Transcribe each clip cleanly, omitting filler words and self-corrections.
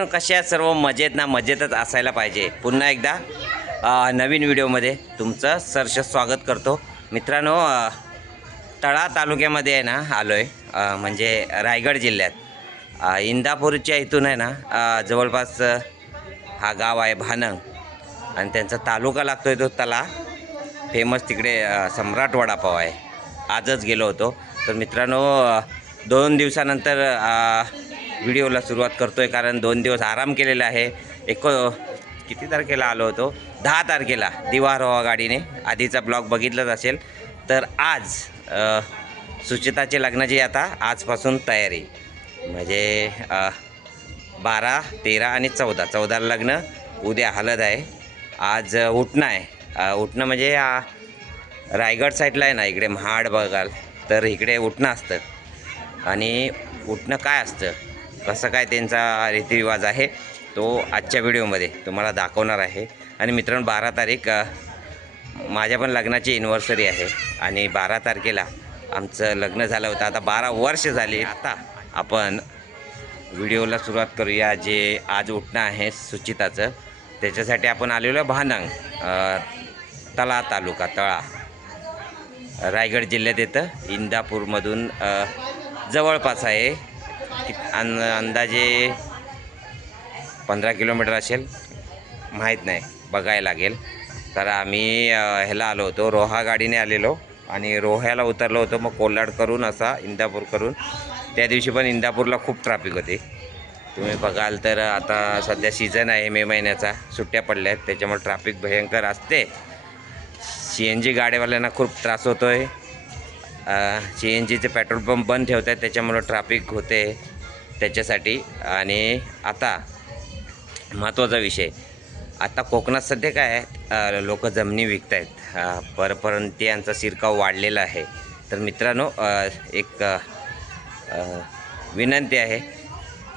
मित्रांनो, कशा आहात सर्व? मजेत ना? मजेतच असायला पाहिजे. पुन्हा एकदा नवीन व्हिडिओमध्ये तुमचं सहर्ष स्वागत करतो. मित्रांनो, तळा तालुक्यामध्ये आहे ना आलो आहे, म्हणजे रायगड जिल्ह्यात इंदापूरच्या इथून आहे ना, जवळपास हा गाव आहे भानंग आणि त्यांचा तालुका लागतो आहे तो तळा. फेमस तिकडे सम्राट वडापाव आहे. आजच गेलो होतो. तर मित्रांनो, 2 दिवसानंतर व्हिडिओला सुरुवात करतो आहे, कारण 2 दिवस आराम केलेला आहे. किती तारखेला आलो होतो? 10 तारखेला दिवा रोहा गाडीने. आधीचा ब्लॉग बघितलाच असेल. तर आज सुचिताचे लग्नाची आता आजपासून तयारी, म्हणजे 12, 13 आणि 14 लग्न. उद्या हळद आहे. आज उठणं आहे. उठणं म्हणजे रायगड साईडला आहे ना, इकडे महाड बघाल तर इकडे उठणं असतं. आणि उठणं काय असतं, कसं काय त्यांचा रीतिरिवाज आहे, तो आजच्या व्हिडिओमध्ये तुम्हाला दाखवणार आहे. आणि मित्रांनो, 12 तारीख माझ्या पण लग्नाची ॲनिव्हर्सरी आहे आणि 12 तारखेला आमचं लग्न झालं होतं. आता 12 वर्ष झाली. आता आपण व्हिडिओला सुरुवात करूया. जे आज उठणं आहे सुचिताचं, त्याच्यासाठी आपण आलेलो भानंग, तळा तालुका, तळा रायगड जिल्ह्यात येतं. इंदापूरमधून जवळपास आहे. अंदाजे 15 किलोमीटर असेल, माहीत नाही, बघायला लागेल. तर आम्ही ह्याला आलो होतो, रोहा गाडीने आलेलो आणि रोह्याला उतरलो होतो. मग कोल्हाड करून असा इंदापूर करून. त्या दिवशी पण इंदापूरला खूप ट्रॅफिक होते. तुम्ही बघाल तर आता सध्या सीझन आहे, मे महिन्याचा, सुट्ट्या पडल्या आहेत, त्याच्यामुळे ट्रॅफिक भयंकर असते. CNG गाड्यावाल्यांना खूप त्रास होतो आहे. CNGचे पेट्रोल पंप बंद ठेवत आहेत, त्याच्यामुळं ट्रॅफिक होते त्याच्यासाठी. आणि आता महत्त्वाचा विषय, आता कोकणात सध्या काय आहे, लोक जमिनी विकत आहेत. परप्रांतीयांचा शिरकाव वाढलेला आहे. तर मित्रांनो, एक विनंती आहे,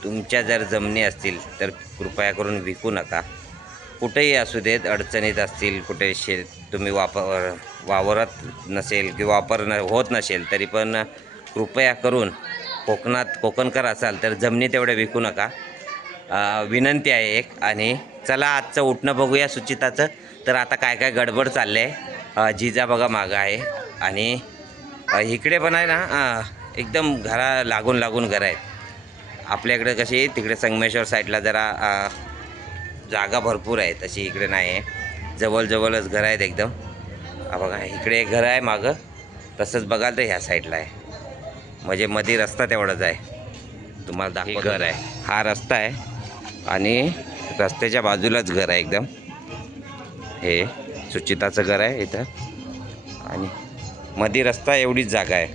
तुमच्या जर जमिनी असतील तर कृपया करून विकू नका. कुठेही असू देत, अडचणीत असतील, कुठे तुम्ही वावरत नसेल किंवा होत नसेल, तरी पण कृपया करून कोकणकर असाल तर जमिनी तेवढ्या विकू नका. विनंती आहे एक. आणि चला आजचं उठणं बघूया सुचिताचं. तर आता काय काय गडबड चाललं आहे. जिजा बघा मागं आहे आणि इकडे पण आहे ना, एकदम लागून घरं आहेत. आपल्याकडे कशी तिकडे संगमेश्वर साईडला जरा जागा भरपूर आहे, तशी इकडे नाही आहे. जवळच घरं आहेत एकदम. बघा, इकडे एक घर आहे मागं, तसंच बघाल तर ह्या साईडला आहे. म्हणजे मध्ये रस्ता तेवढाच आहे, तुम्हाला दाखव. घर आहे, हा रस्ता आहे आणि रस्त्याच्या बाजूलाच घर आहे एकदम. हे सुचिताचं घर आहे इथं आणि मध्ये रस्ता, एवढीच जागा आहे.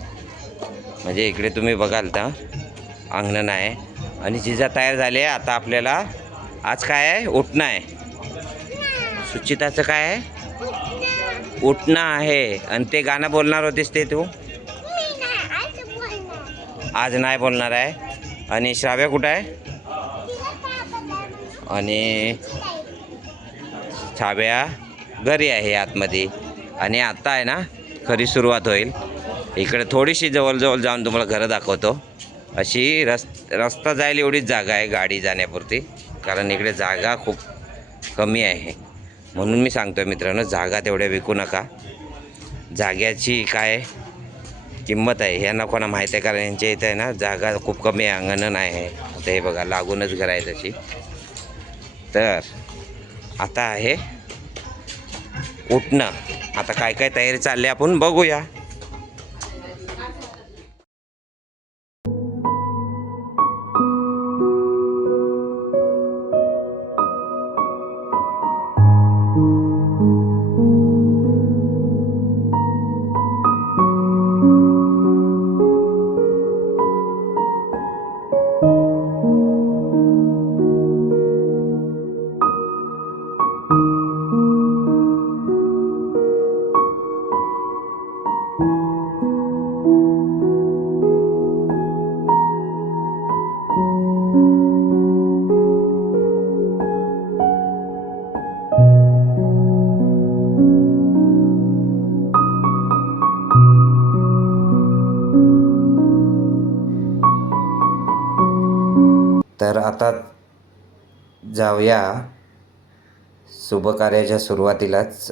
म्हणजे इकडे तुम्ही बघाल तर अंगण आहे. आणि जिजा तयार झाले. आता आपल्याला आज काय आहे, उठणं आहे. सुचिताचं काय आहे, उठणं आहे. आणि ते गाणं बोलणार होतीस ते तू आज नाही बोलणार आहे. आणि श्राव्या कुठं आहे? आणि श्राव्या घरी आहे आतमध्ये. आणि आता आहे ना, खरी सुरुवात होईल. इकडे थोडीशी जवळ जाऊन तुम्हाला घरं दाखवतो. अशी रस्ता जायला एवढीच जागा आहे गाडी जाण्यापुरती, कारण इकडे जागा खूप कमी आहे. म्हणून मी सांगतो आहे मित्रांनो, जागा तेवढ्या विकू नका. जाग्याची काय किंमत आहे ह्यांना कोणा माहीत आहे, कारण यांच्या इथं आहे ना जागा खूप कमी आहे, अंगण नाही आहे. आता हे बघा, लागूनच घर आहे तशी. तर आता आहे उठणं. आता काय काय तयारी चालली आपण बघूया. तर आता जाऊया शुभकार्याच्या सुरुवातीलाच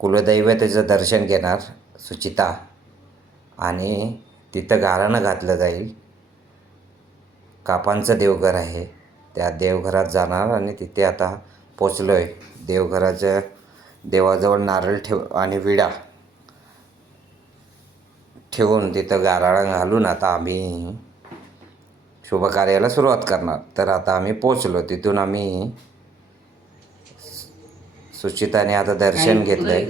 कुलदैवतेचं दर्शन घेणार सुचिता, आणि तिथं गाराणं घातलं जाईल. कापांचं देवघर आहे, त्या देवघरात जाणार आणि तिथे आता पोचलो आहे. देवघराच्या देवाजवळ नारळ आणि विडा ठेवून तिथं गाराणं घालून आता आम्ही शुभकार्याला सुरुवात करणार. तर आता आम्ही पोचलो. तिथून आम्ही सुचिताने आता दर्शन घेतलं आहे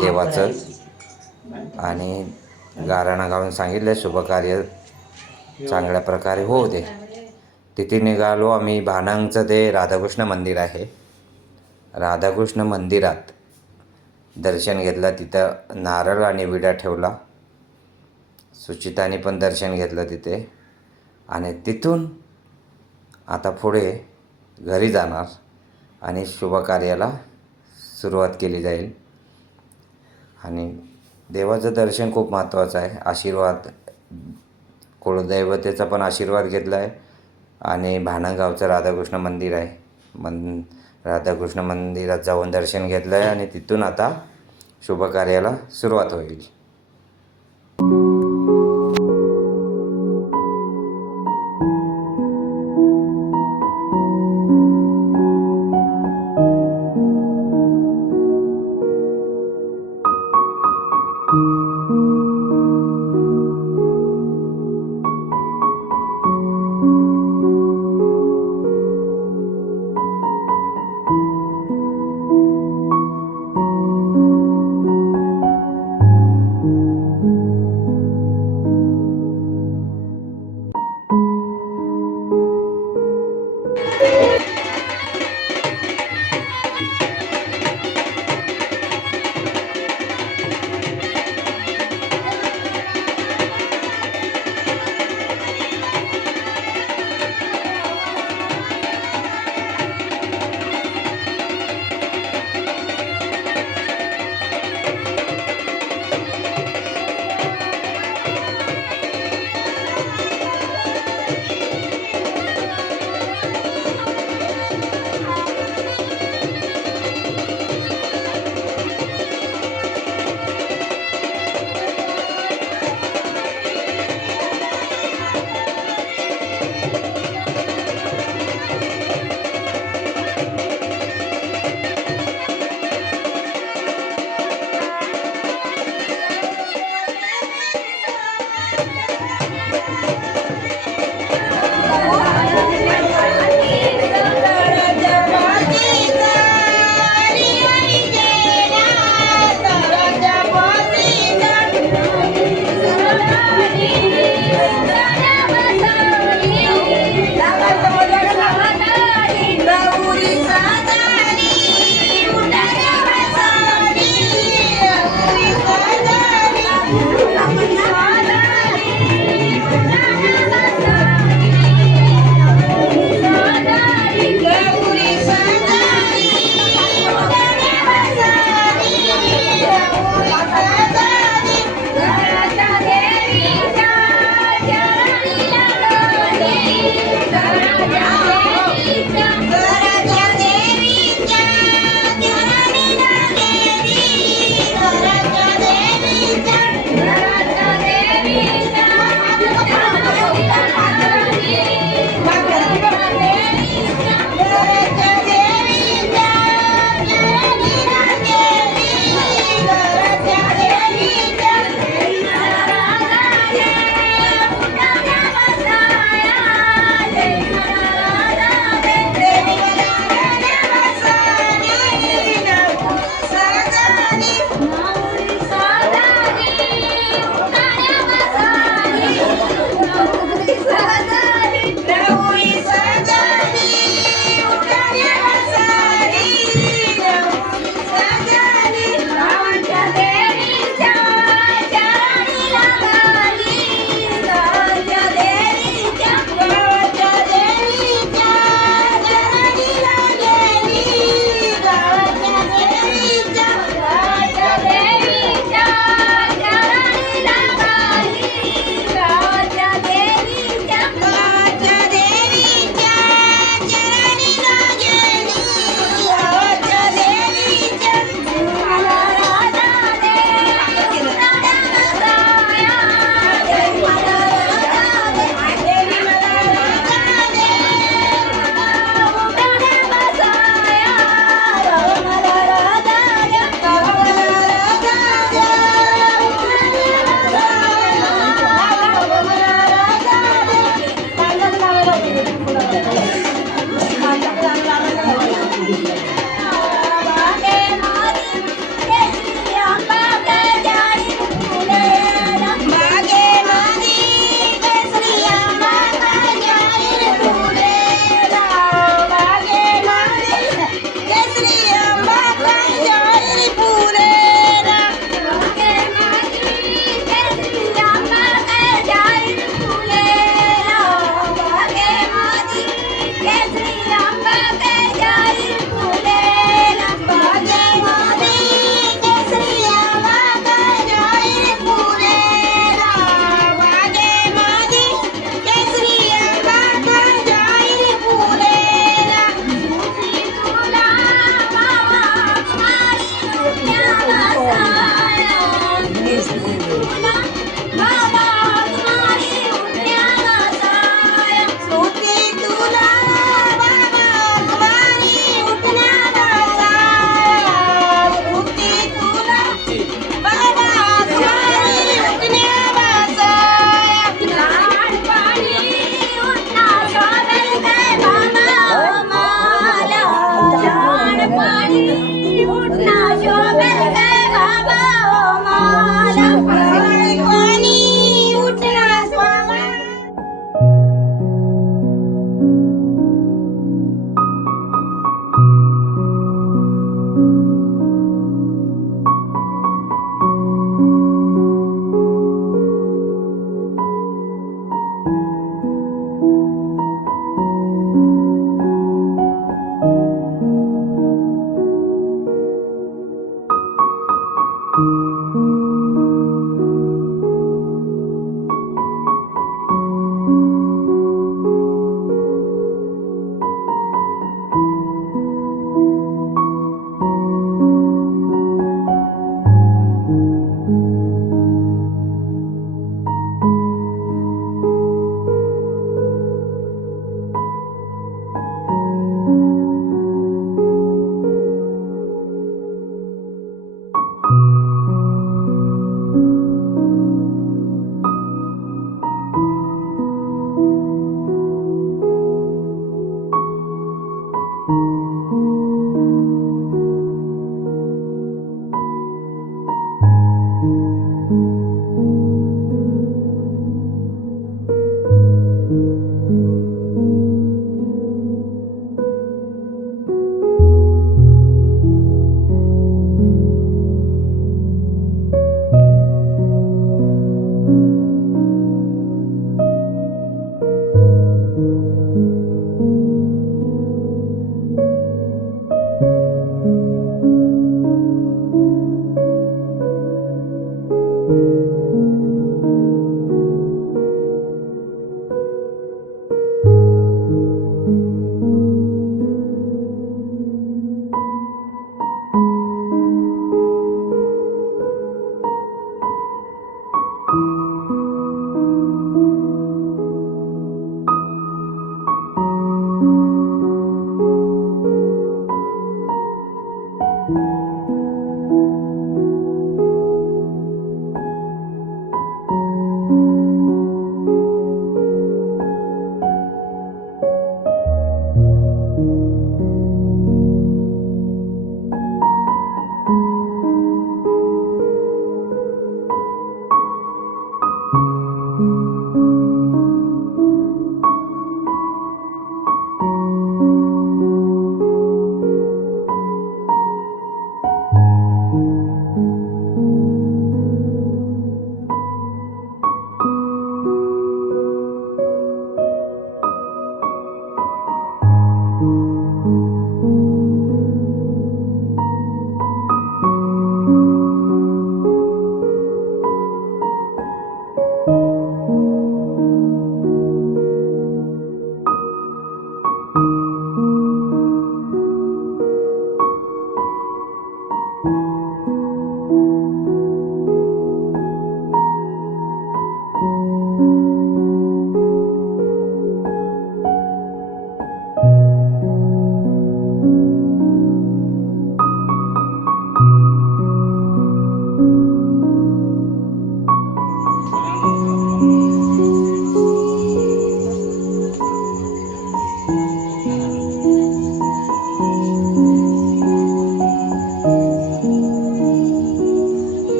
देवाचं आणि गाराणं घालून सांगितलं शुभकार्य चांगल्या प्रकारे होऊ दे. तिथे निघालो आम्ही. भानंगचं ते राधाकृष्ण मंदिर आहे, राधाकृष्ण मंदिरात दर्शन घेतलं. तिथं नारळ आणि विडा ठेवला. सुचिताने पण दर्शन घेतलं तिथे, आणि तिथून आता पुढे घरी जाणार आणि शुभकार्याला सुरुवात केली जाईल. आणि देवाचं दर्शन खूप महत्त्वाचं आहे. आशीर्वाद, कुलदैवतेचा पण आशीर्वाद घेतला आहे. आणि भानंगावचं राधाकृष्ण मंदिर आहे, राधाकृष्ण मंदिरात जाऊन दर्शन घेतलं आहे आणि तिथून आता शुभकार्याला सुरुवात होईल.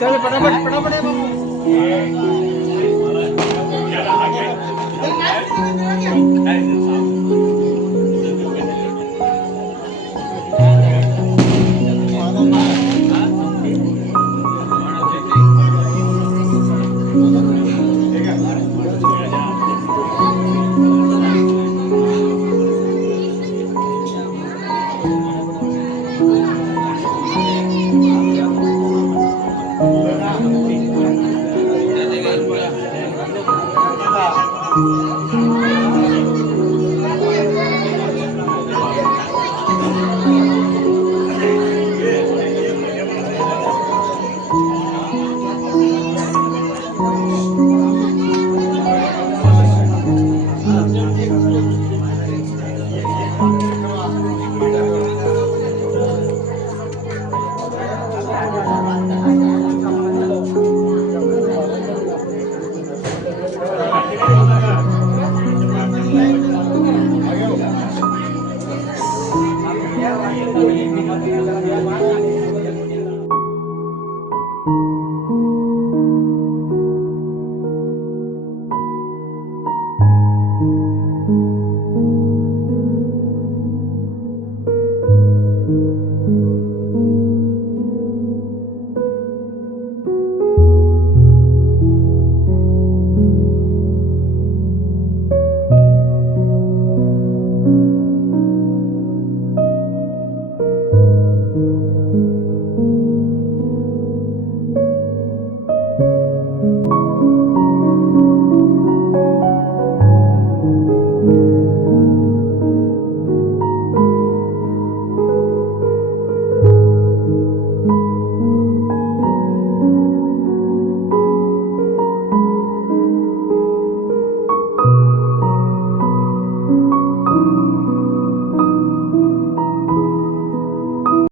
चल फटाफट फटाफट Thank you.